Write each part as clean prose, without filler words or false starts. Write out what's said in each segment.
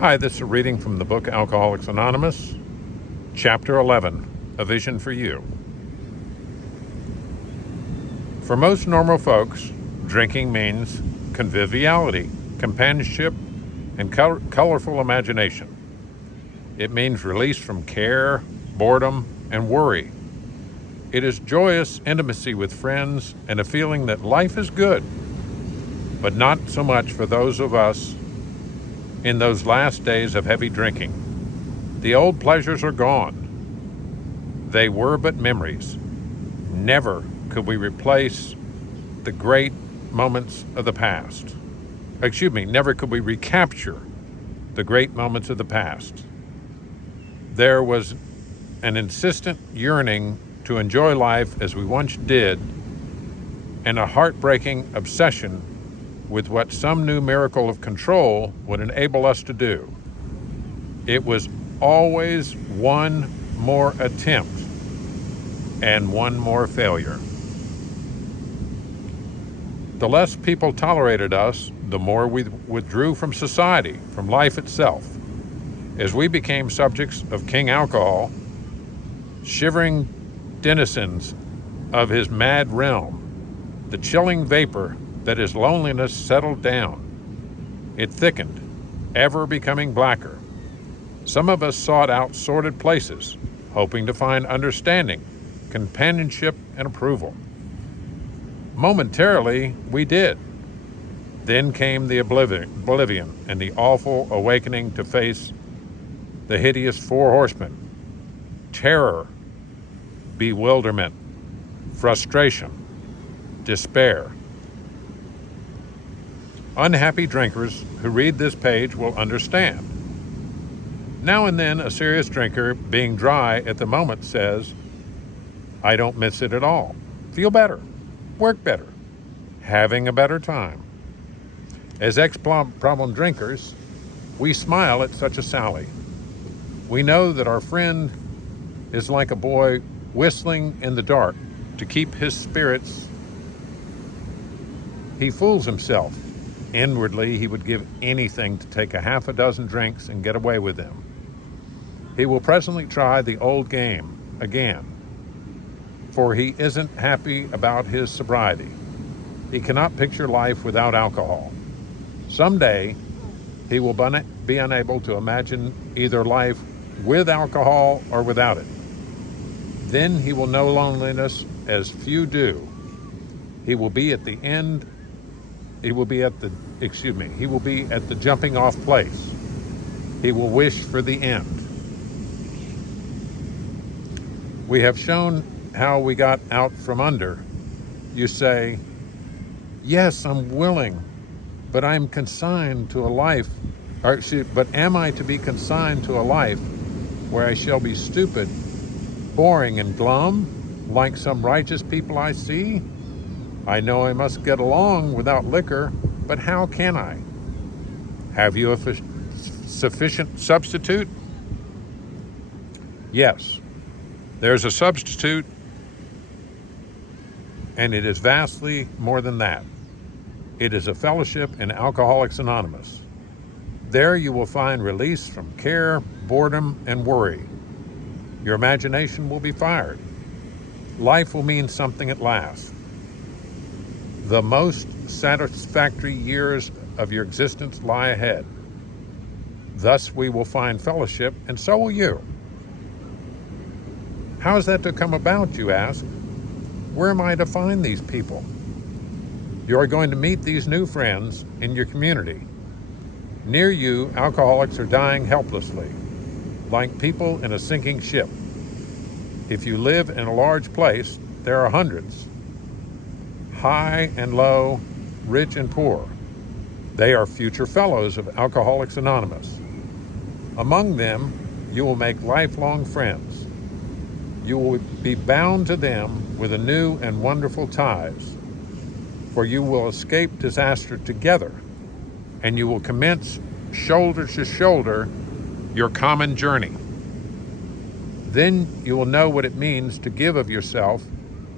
Hi, this is a reading from the book Alcoholics Anonymous, Chapter 11, A Vision for You. For most normal folks, drinking means conviviality, companionship, and colorful imagination. It means release from care, boredom, and worry. It is joyous intimacy with friends and a feeling that life is good, but not so much for those of us in those last days of heavy drinking. The old pleasures are gone. They were but memories. Never could we replace the great moments of the past. Never could we recapture the great moments of the past. There was an insistent yearning to enjoy life as we once did, and a heartbreaking obsession with what some new miracle of control would enable us to do. It was always one more attempt and one more failure. The less people tolerated us, the more we withdrew from society, from life itself. As we became subjects of King Alcohol, shivering denizens of his mad realm, the chilling vapor that his loneliness settled down. It thickened, ever becoming blacker. Some of us sought out sordid places, hoping to find understanding, companionship, and approval. Momentarily, we did. Then came the oblivion and the awful awakening to face the hideous four horsemen: terror, bewilderment, frustration, despair. Unhappy drinkers who read this page will understand. Now and then, a serious drinker, being dry at the moment, says, "I don't miss it at all. Feel better, work better, having a better time." As ex-problem drinkers, we smile at such a sally. We know that our friend is like a boy whistling in the dark to keep his spirits. He fools himself. Inwardly, he would give anything to take a half a dozen drinks and get away with them. He will presently try the old game again, for he isn't happy about his sobriety. He cannot picture life without alcohol. Someday, he will be unable to imagine either life with alcohol or without it. Then he will know loneliness as few do. He will be at the jumping off place. He will wish for the end. We have shown how we got out from under. You say, "Yes, I'm willing, but I'm consigned to a life, but am I to be consigned to a life where I shall be stupid, boring, and glum, like some righteous people I see? I know I must get along without liquor, but how can I? Have you a sufficient substitute?" Yes, there's a substitute, and it is vastly more than that. It is a fellowship in Alcoholics Anonymous. There you will find release from care, boredom, and worry. Your imagination will be fired. Life will mean something at last. The most satisfactory years of your existence lie ahead. Thus we will find fellowship, and so will you. How is that to come about, you ask? Where am I to find these people? You are going to meet these new friends in your community. Near you, alcoholics are dying helplessly, like people in a sinking ship. If you live in a large place, there are hundreds. High and low, rich and poor. They are future fellows of Alcoholics Anonymous. Among them, you will make lifelong friends. You will be bound to them with a new and wonderful ties, for you will escape disaster together, and you will commence shoulder to shoulder your common journey. Then you will know what it means to give of yourself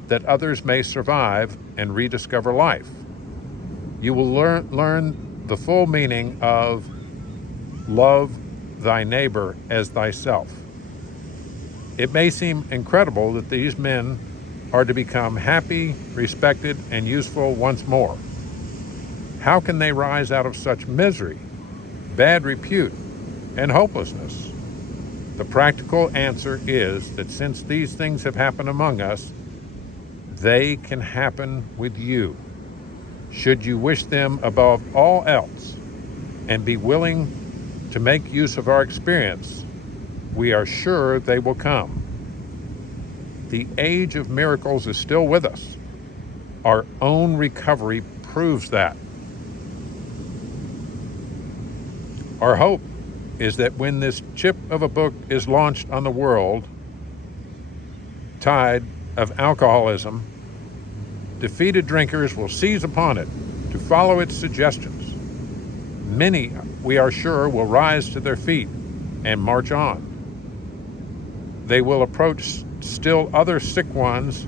that others may survive and rediscover life. You will learn the full meaning of love thy neighbor as thyself. It may seem incredible that these men are to become happy, respected, and useful once more. How can they rise out of such misery, bad repute, and hopelessness? The practical answer is that since these things have happened among us, they can happen with you. Should you wish them above all else and be willing to make use of our experience, we are sure they will come. The age of miracles is still with us. Our own recovery proves that. Our hope is that when this chip of a book is launched on the world tide of alcoholism, defeated drinkers will seize upon it to follow its suggestions. Many, we are sure, will rise to their feet and march on. They will approach still other sick ones,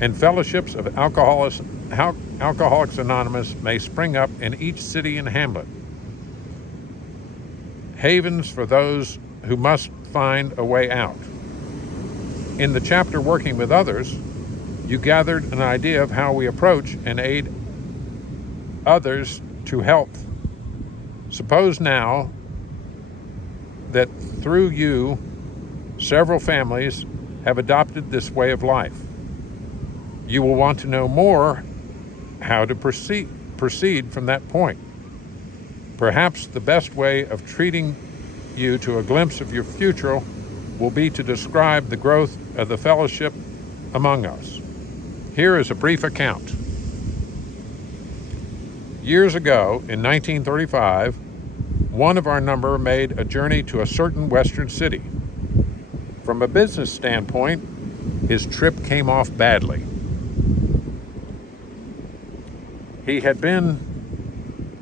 and fellowships of Alcoholics Anonymous may spring up in each city and hamlet. Havens for those who must find a way out. In the chapter Working with Others, you gathered an idea of how we approach and aid others to health. Suppose now that through you, several families have adopted this way of life. You will want to know more how to proceed from that point. Perhaps the best way of treating you to a glimpse of your future will be to describe the growth of the fellowship among us. Here is a brief account. Years ago, in 1935, one of our number made a journey to a certain western city. From a business standpoint, his trip came off badly. Had he been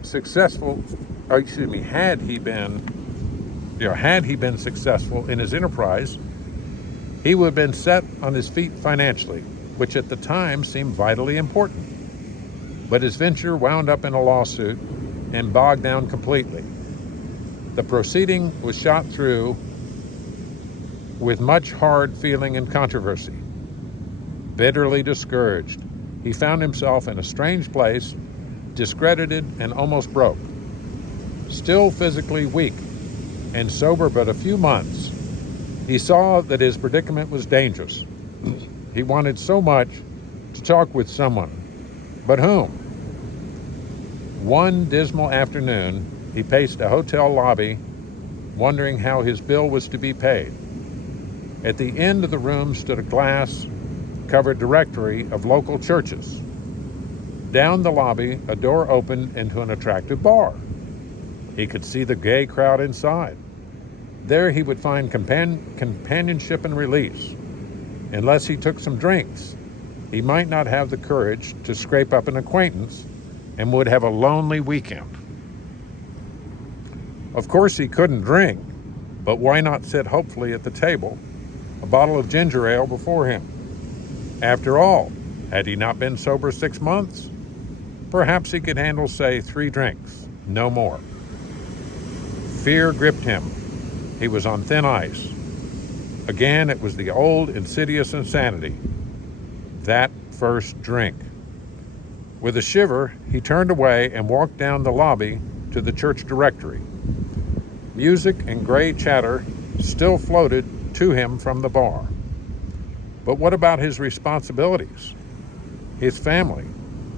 successful in his enterprise, he would have been set on his feet financially, which at the time seemed vitally important. But his venture wound up in a lawsuit and bogged down completely. The proceeding was shot through with much hard feeling and controversy. Bitterly discouraged, he found himself in a strange place, discredited and almost broke. Still physically weak and sober but a few months, he saw that his predicament was dangerous. He wanted so much to talk with someone, but whom? One dismal afternoon, he paced a hotel lobby, wondering how his bill was to be paid. At the end of the room stood a glass-covered directory of local churches. Down the lobby, a door opened into an attractive bar. He could see the gay crowd inside. There he would find companionship and release. Unless he took some drinks, he might not have the courage to scrape up an acquaintance and would have a lonely weekend. Of course he couldn't drink, but why not sit hopefully at the table, a bottle of ginger ale before him? After all, had he not been sober 6 months? Perhaps he could handle, say, 3 drinks, no more. Fear gripped him. He was on thin ice. Again, it was the old insidious insanity. That first drink. With a shiver, he turned away and walked down the lobby to the church directory. Music and gray chatter still floated to him from the bar. But what about his responsibilities? His family,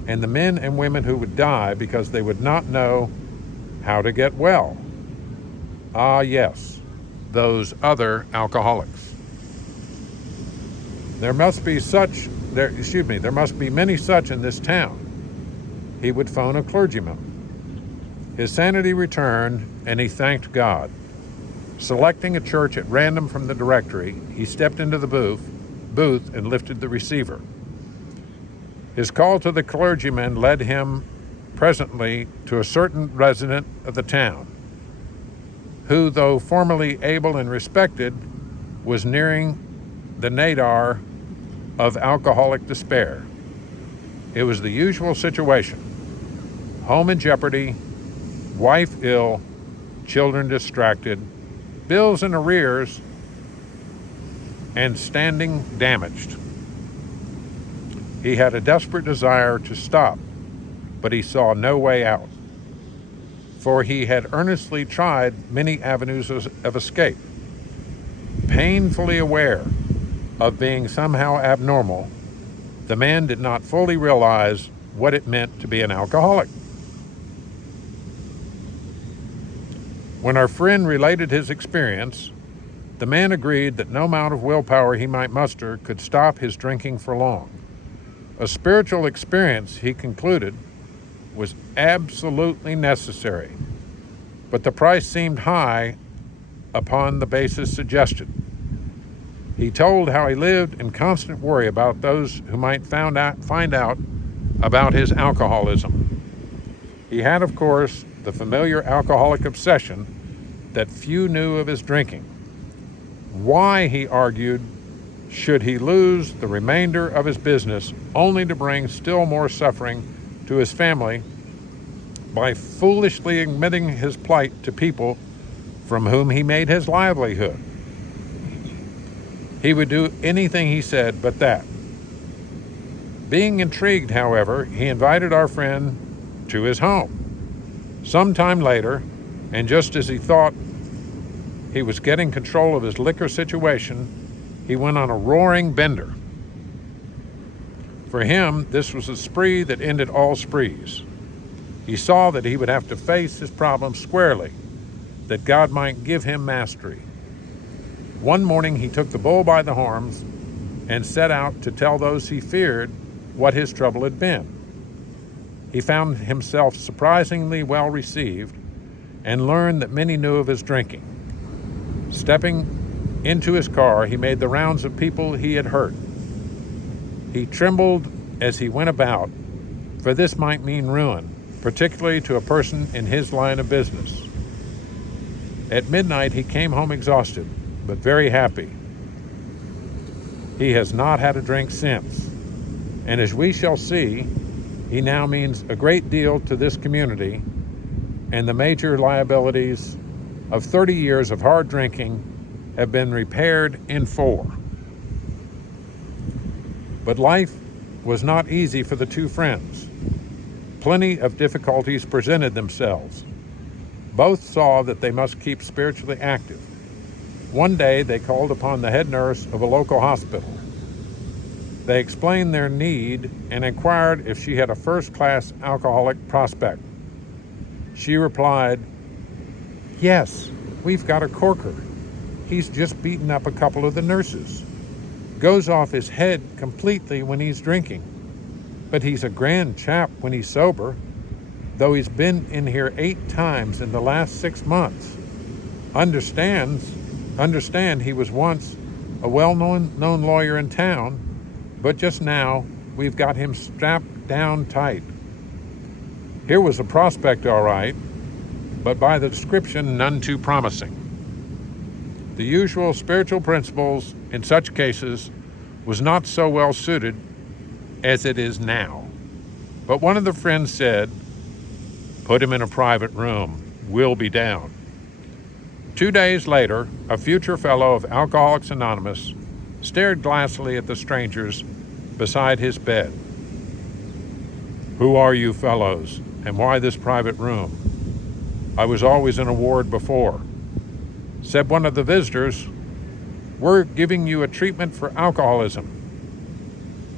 and the men and women who would die because they would not know how to get well? Ah, yes, those other alcoholics. There must be many such in this town. He would phone a clergyman. His sanity returned, and he thanked God. Selecting a church at random from the directory, he stepped into the booth and lifted the receiver. His call to the clergyman led him presently to a certain resident of the town, who, though formerly able and respected, was nearing the nadir of alcoholic despair. It was the usual situation. Home in jeopardy, wife ill, children distracted, bills in arrears, and standing damaged. He had a desperate desire to stop, but he saw no way out, for he had earnestly tried many avenues of escape. Painfully aware of being somehow abnormal, the man did not fully realize what it meant to be an alcoholic. When our friend related his experience, the man agreed that no amount of willpower he might muster could stop his drinking for long. A spiritual experience, he concluded, was absolutely necessary, but the price seemed high upon the basis suggested. He told how he lived in constant worry about those who might find out about his alcoholism. He had, of course, the familiar alcoholic obsession that few knew of his drinking. Why, he argued, should he lose the remainder of his business only to bring still more suffering to his family by foolishly admitting his plight to people from whom he made his livelihood? He would do anything, he said, but that. Being intrigued, however, he invited our friend to his home. Sometime later, and just as he thought he was getting control of his liquor situation, he went on a roaring bender. For him, this was a spree that ended all sprees. He saw that he would have to face his problems squarely, that God might give him mastery. One morning he took the bull by the horns and set out to tell those he feared what his trouble had been. He found himself surprisingly well received and learned that many knew of his drinking. Stepping into his car, he made the rounds of people he had hurt. He trembled as he went about, for this might mean ruin, particularly to a person in his line of business. At midnight, he came home exhausted, but very happy. He has not had a drink since, and as we shall see, he now means a great deal to this community, and the major liabilities of 30 years of hard drinking have been repaired in 4. But life was not easy for the two friends. Plenty of difficulties presented themselves. Both saw that they must keep spiritually active. One day they called upon the head nurse of a local hospital. They explained their need and inquired if she had a first-class alcoholic prospect. She replied, "Yes, we've got a corker. He's just beaten up a couple of the nurses. Goes off his head completely when he's drinking. But he's a grand chap when he's sober, though he's been in here 8 times in the last 6 months. Understand he was once a well-known lawyer in town, but just now we've got him strapped down tight." Here was a prospect, all right, but by the description, none too promising. The usual spiritual principles in such cases was not so well suited as it is now. But one of the friends said, "Put him in a private room. We'll be down." 2 days later, a future fellow of Alcoholics Anonymous stared glassily at the strangers beside his bed. "Who are you fellows, and why this private room? I was always in a ward before." Said one of the visitors, "We're giving you a treatment for alcoholism."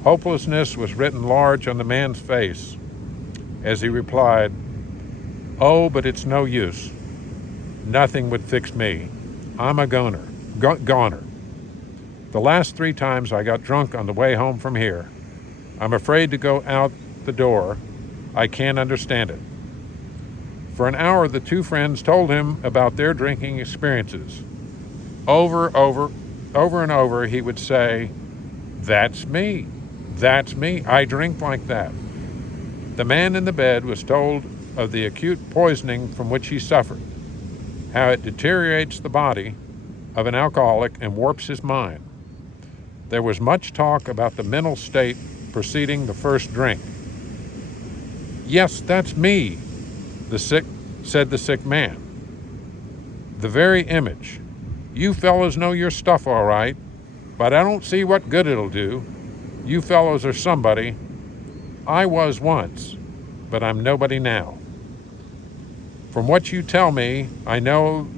Hopelessness was written large on the man's face as he replied, "Oh, but it's no use. Nothing would fix me. I'm a goner. The last 3 times I got drunk on the way home from here. I'm afraid to go out the door. I can't understand it." For an hour, the two friends told him about their drinking experiences. Over and over, he would say, "That's me. That's me. I drink like that." The man in the bed was told of the acute poisoning from which he suffered, how it deteriorates the body of an alcoholic and warps his mind. There was much talk about the mental state preceding the first drink. "Yes, that's me," said the sick man. the very image. You fellows know your stuff all right, but I don't see what good it'll do. You fellows are somebody. I was once, but I'm nobody now. From what you tell me, I know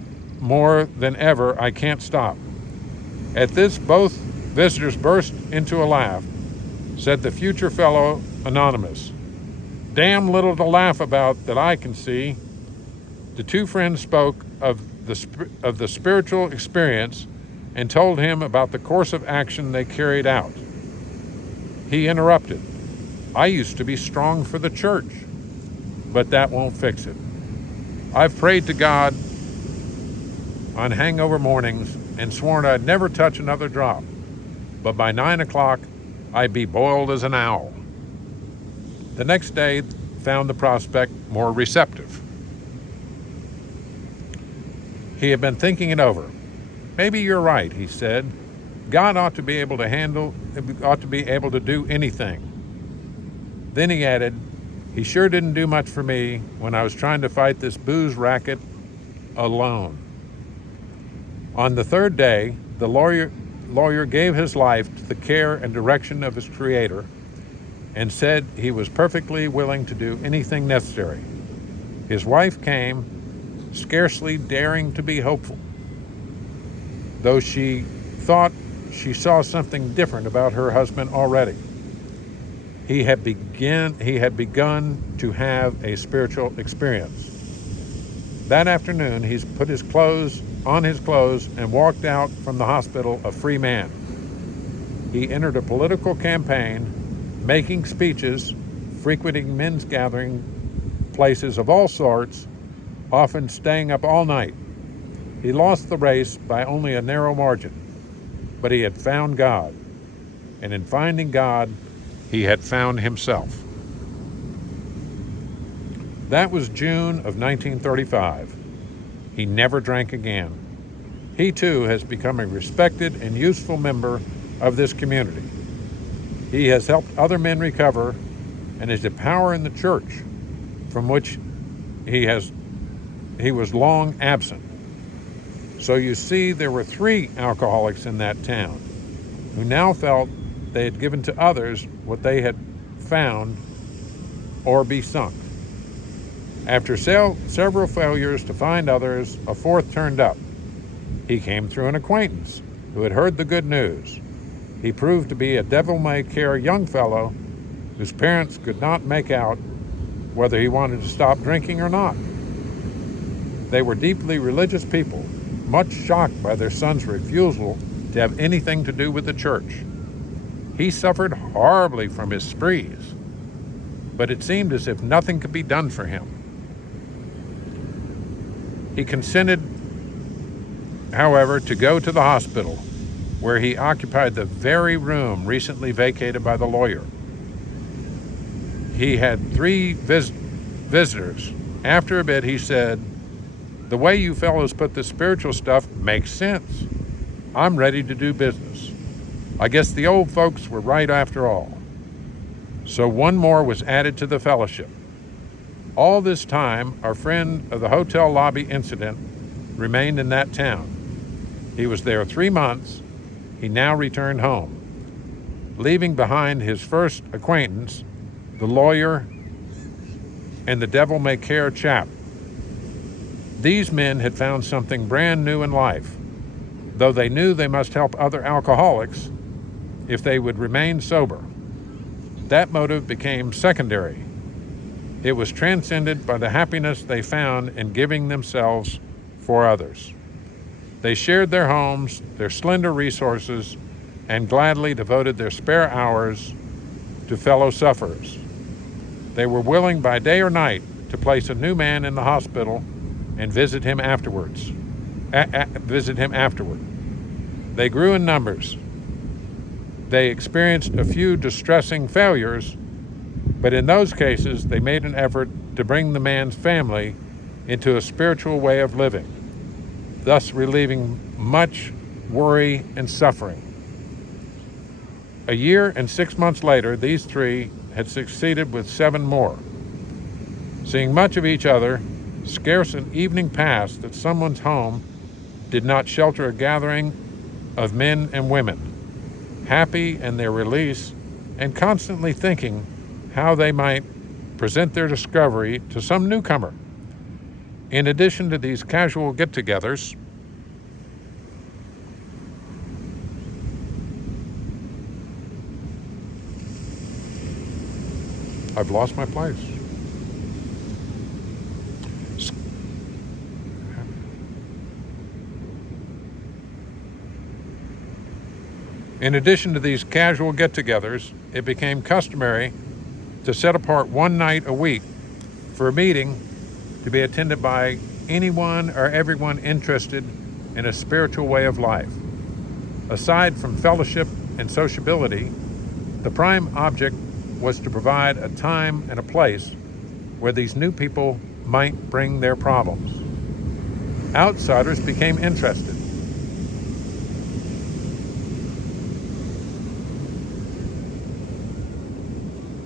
more than ever I can't stop. At this, both visitors burst into a laugh. Said the future fellow anonymous, "Damn little to laugh about that I can see." The two friends spoke of the spiritual experience and told him about the course of action they carried out. He interrupted, "I used to be strong for the church, but that won't fix it. I've prayed to God on hangover mornings and sworn I'd never touch another drop, but by 9 o'clock, I'd be boiled as an owl." The next day found the prospect more receptive. He had been thinking it over. "Maybe you're right," he said. "God ought to be able to do anything." Then he added, "He sure didn't do much for me when I was trying to fight this booze racket alone." On the third day, the lawyer gave his life to the care and direction of his Creator and said he was perfectly willing to do anything necessary. His wife came, scarcely daring to be hopeful, though she thought she saw something different about her husband already. He had begun to have a spiritual experience. That afternoon, he put his clothes and walked out from the hospital a free man. He entered a political campaign, making speeches, frequenting men's gathering places of all sorts, often staying up all night. He lost the race by only a narrow margin, but he had found God, and in finding God, he had found himself. That was June of 1935. He never drank again. He too has become a respected and useful member of this community. He has helped other men recover and is a power in the church from which he was long absent. So you see, there were 3 alcoholics in that town who now felt they had given to others what they had found or be sunk. After several failures to find others, a 4th turned up. He came through an acquaintance who had heard the good news. He proved to be a devil-may-care young fellow whose parents could not make out whether he wanted to stop drinking or not. They were deeply religious people, much shocked by their son's refusal to have anything to do with the church. He suffered horribly from his sprees, but it seemed as if nothing could be done for him. He consented, however, to go to the hospital, where he occupied the very room recently vacated by the lawyer. He had 3 visitors. After a bit, he said, "The way you fellows put the spiritual stuff makes sense. I'm ready to do business. I guess the old folks were right after all." So one more was added to the fellowship. All this time, our friend of the hotel lobby incident remained in that town. He was there 3 months. He now returned home, leaving behind his first acquaintance, the lawyer, and the devil-may-care chap. These men had found something brand new in life, though they knew they must help other alcoholics if they would remain sober. That motive became secondary. It was transcended by the happiness they found in giving themselves for others. They shared their homes, their slender resources, and gladly devoted their spare hours to fellow sufferers. They were willing by day or night to place a new man in the hospital and visit him afterward. They grew in numbers. They experienced a few distressing failures, but in those cases, they made an effort to bring the man's family into a spiritual way of living, thus relieving much worry and suffering. A year and 6 months later, these 3 had succeeded with 7 more. Seeing much of each other, Scarce an evening passed that someone's home did not shelter a gathering of men and women, happy in their release and constantly thinking how they might present their discovery to some newcomer. In addition to these casual get-togethers, I've lost my place. In addition to these casual get-togethers, it became customary to set apart one night a week for a meeting to be attended by anyone or everyone interested in a spiritual way of life. Aside from fellowship and sociability, the prime object was to provide a time and a place where these new people might bring their problems. Outsiders became interested.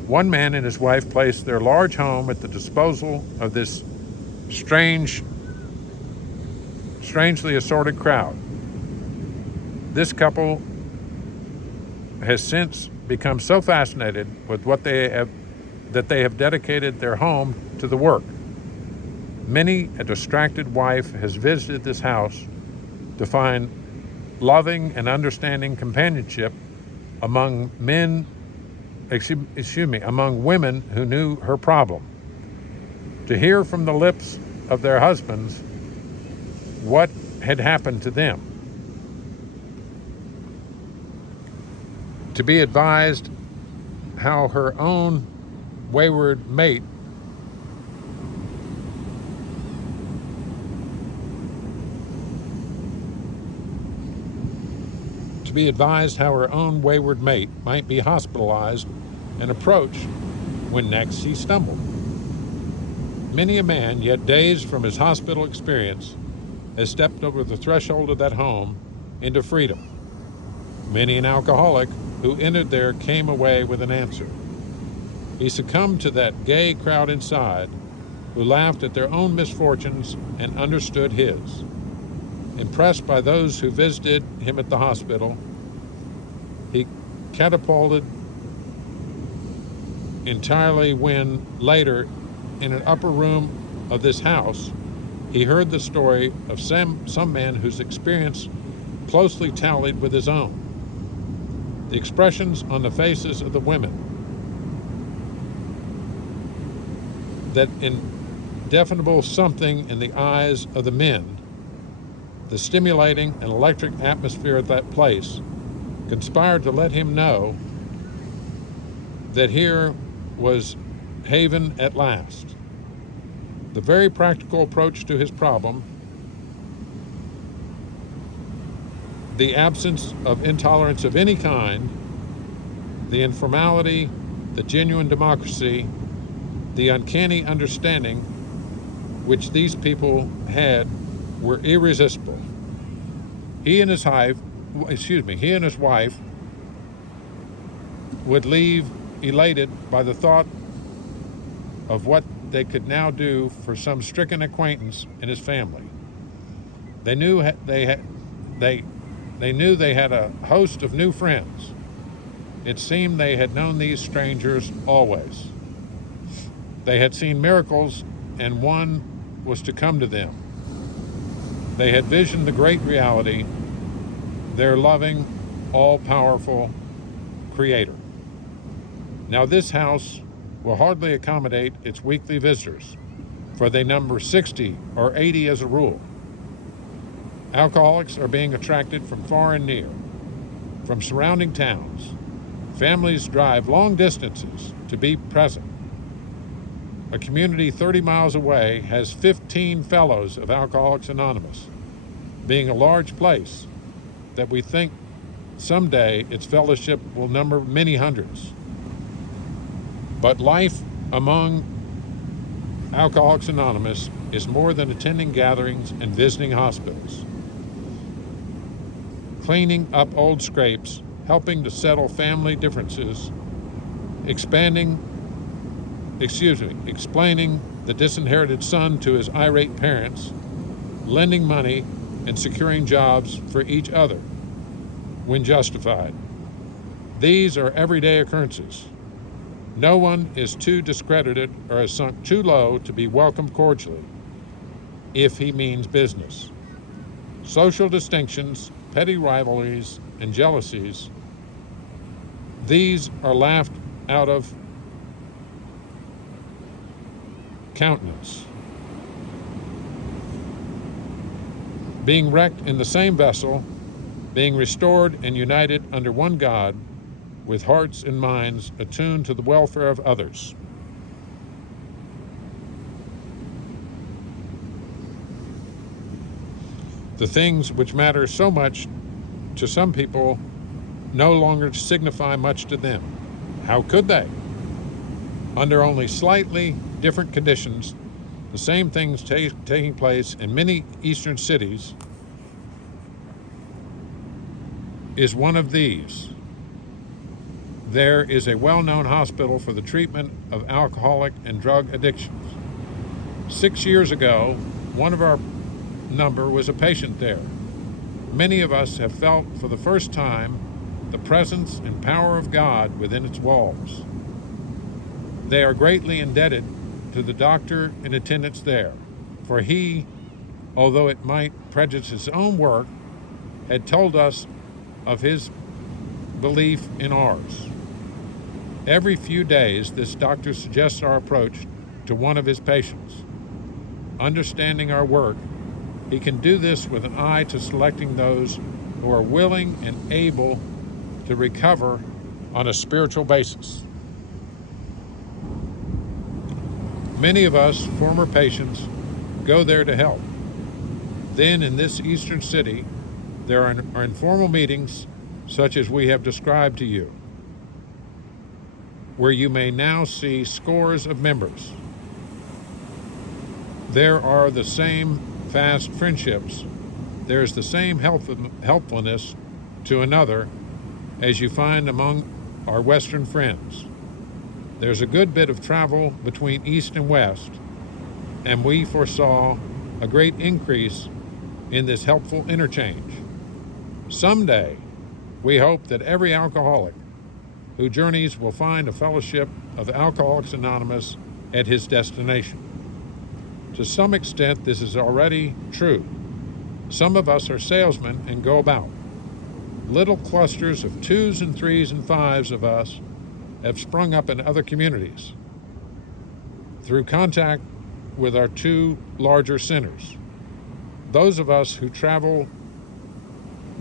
One man and his wife placed their large home at the disposal of this strangely assorted crowd. This couple has since become so fascinated with what they have that they have dedicated their home to the work. Many a distracted wife has visited this house to find loving and understanding companionship among among women who knew her problem. To hear from the lips of their husbands what had happened to them. To be advised how her own wayward mate might be hospitalized and approached when next he stumbled. Many a man, yet dazed from his hospital experience, has stepped over the threshold of that home into freedom. Many an alcoholic who entered there came away with an answer. He succumbed to that gay crowd inside who laughed at their own misfortunes and understood his. Impressed by those who visited him at the hospital, he catapulted entirely when later, in an upper room of this house, he heard the story of some man whose experience closely tallied with his own. The expressions on the faces of the women, that indefinable something in the eyes of the men, the stimulating and electric atmosphere of that place conspired to let him know that here was haven at last. The very practical approach to his problem, the absence of intolerance of any kind, the informality, the genuine democracy, the uncanny understanding which these people had were irresistible. He and his wife would leave elated by the thought of what they could now do for some stricken acquaintance in his family. They knew they had a host of new friends. It seemed they had known these strangers always. They had seen miracles, and one was to come to them. They had visioned the great reality, their loving, all-powerful Creator. Now this house will hardly accommodate its weekly visitors, for they number 60 or 80 as a rule. Alcoholics are being attracted from far and near, from surrounding towns. Families drive long distances to be present. A community 30 miles away has 15 fellows of Alcoholics Anonymous, being a large place that we think someday its fellowship will number many hundreds. But life among Alcoholics Anonymous is more than attending gatherings and visiting hospitals. Cleaning up old scrapes, helping to settle family differences, expanding explaining the disinherited son to his irate parents, lending money, and securing jobs for each other when justified. These are everyday occurrences. No one is too discredited or has sunk too low to be welcomed cordially if he means business. Social distinctions, petty rivalries, and jealousies, these are laughed out of countenance. Being wrecked in the same vessel, being restored and united under one God, with hearts and minds attuned to the welfare of others. The things which matter so much to some people no longer signify much to them. How could they? Under only slightly different conditions, the same things taking place in many eastern cities is one of these. There is a well-known hospital for the treatment of alcoholic and drug addictions. 6 years ago, one of our number was a patient there. Many of us have felt for the first time the presence and power of God within its walls. They are greatly indebted to the doctor in attendance there, for he, although it might prejudice his own work, had told us of his belief in ours. Every few days, this doctor suggests our approach to one of his patients. Understanding our work, he can do this with an eye to selecting those who are willing and able to recover on a spiritual basis. Many of us, former patients, go there to help. Then in this eastern city, there are informal meetings such as we have described to you, where you may now see scores of members. There are the same fast friendships. There is the same helpfulness to another as you find among our Western friends. There's a good bit of travel between East and West, and we foresaw a great increase in this helpful interchange. Someday, we hope that every alcoholic who journeys will find a fellowship of Alcoholics Anonymous at his destination. To some extent, this is already true. Some of us are salesmen and go about. Little clusters of 2s and 3s and 5s of us have sprung up in other communities through contact with our 2 larger centers. Those of us who travel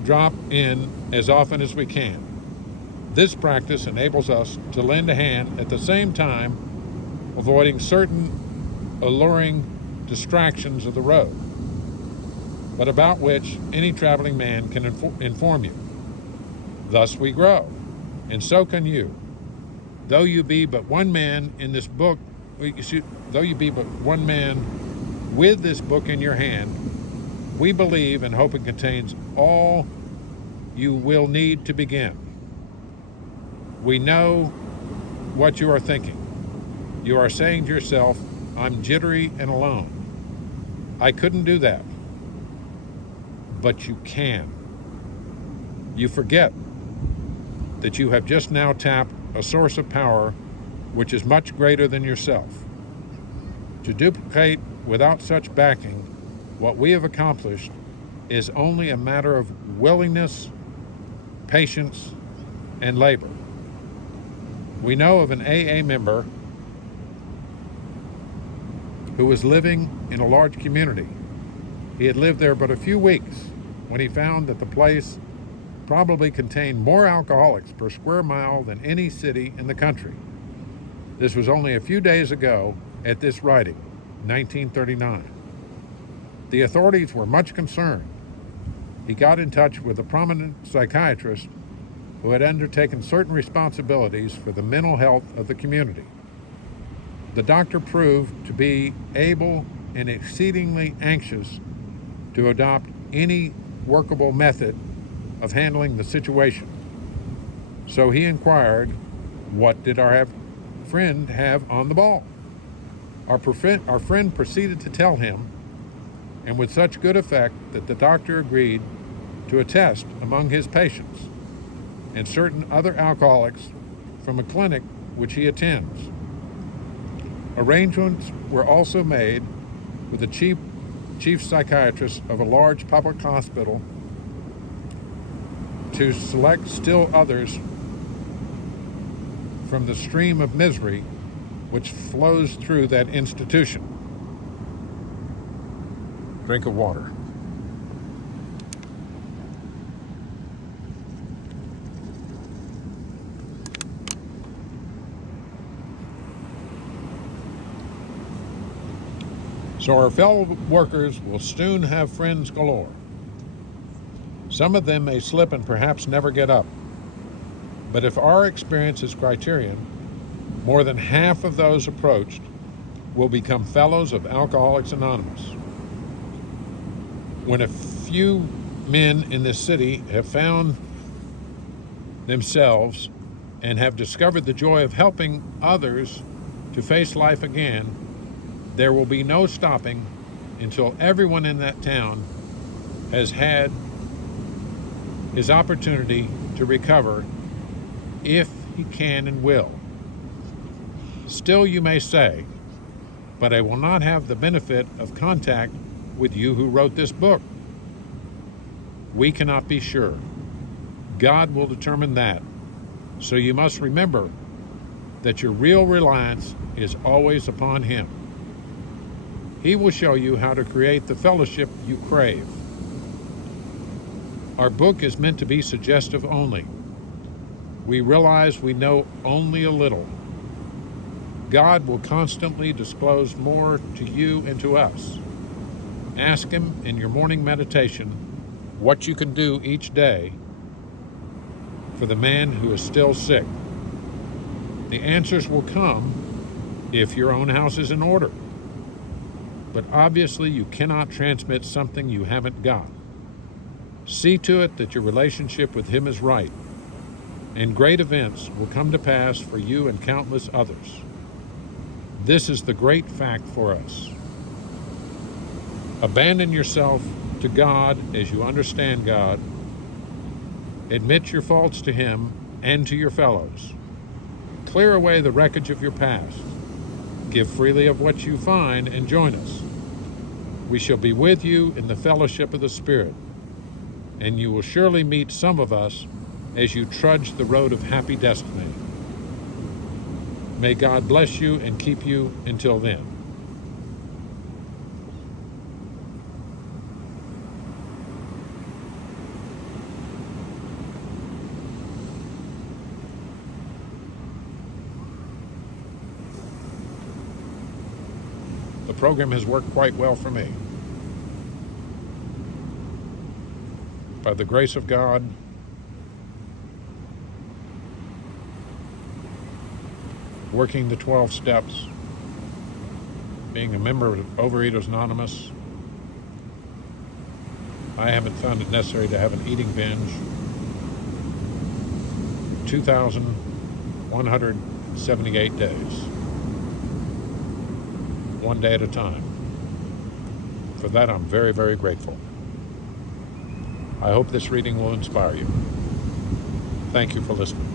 drop in as often as we can. This practice enables us to lend a hand at the same time avoiding certain alluring distractions of the road, but about which any traveling man can inform you. Thus we grow, and so can you. Though you be but one man in this book, though you be but one man with this book in your hand, we believe and hope it contains all you will need to begin. We know what you are thinking. You are saying to yourself, I'm jittery and alone. I couldn't do that. But you can. You forget that you have just now tapped a source of power which is much greater than yourself. To duplicate without such backing what we have accomplished is only a matter of willingness, patience, and labor. We know of an AA member who was living in a large community. He had lived there but a few weeks when he found that the place probably contained more alcoholics per square mile than any city in the country. This was only a few days ago at this writing, 1939. The authorities were much concerned. He got in touch with a prominent psychiatrist who had undertaken certain responsibilities for the mental health of the community. The doctor proved to be able and exceedingly anxious to adopt any workable method of handling the situation. So he inquired, what did I friend have on the ball? Our friend proceeded to tell him, and with such good effect that the doctor agreed to a test among his patients and certain other alcoholics from a clinic which he attends. Arrangements were also made with the chief psychiatrist of a large public hospital to select still others from the stream of misery which flows through that institution. Drink of water. So our fellow workers will soon have friends galore. Some of them may slip and perhaps never get up. But if our experience is criterion, more than half of those approached will become fellows of Alcoholics Anonymous. When a few men in this city have found themselves and have discovered the joy of helping others to face life again, there will be no stopping until everyone in that town has had his opportunity to recover, if he can and will. Still, you may say, but I will not have the benefit of contact with you who wrote this book. We cannot be sure. God will determine that. So you must remember that your real reliance is always upon Him. He will show you how to create the fellowship you crave. Our book is meant to be suggestive only. We realize we know only a little. God will constantly disclose more to you and to us. Ask Him in your morning meditation what you can do each day for the man who is still sick. The answers will come if your own house is in order. But obviously you cannot transmit something you haven't got. See to it that your relationship with Him is right, and great events will come to pass for you and countless others. This is the great fact for us. Abandon yourself to God as you understand God. Admit your faults to Him and to your fellows. Clear away the wreckage of your past. Give freely of what you find and join us. We shall be with you in the fellowship of the Spirit, and you will surely meet some of us as you trudge the road of happy destiny. May God bless you and keep you until then. The program has worked quite well for me. By the grace of God, working the 12 steps, being a member of Overeaters Anonymous, I haven't found it necessary to have an eating binge. 2,178 days. One day at a time. For that, I'm very, very grateful. I hope this reading will inspire you. Thank you for listening.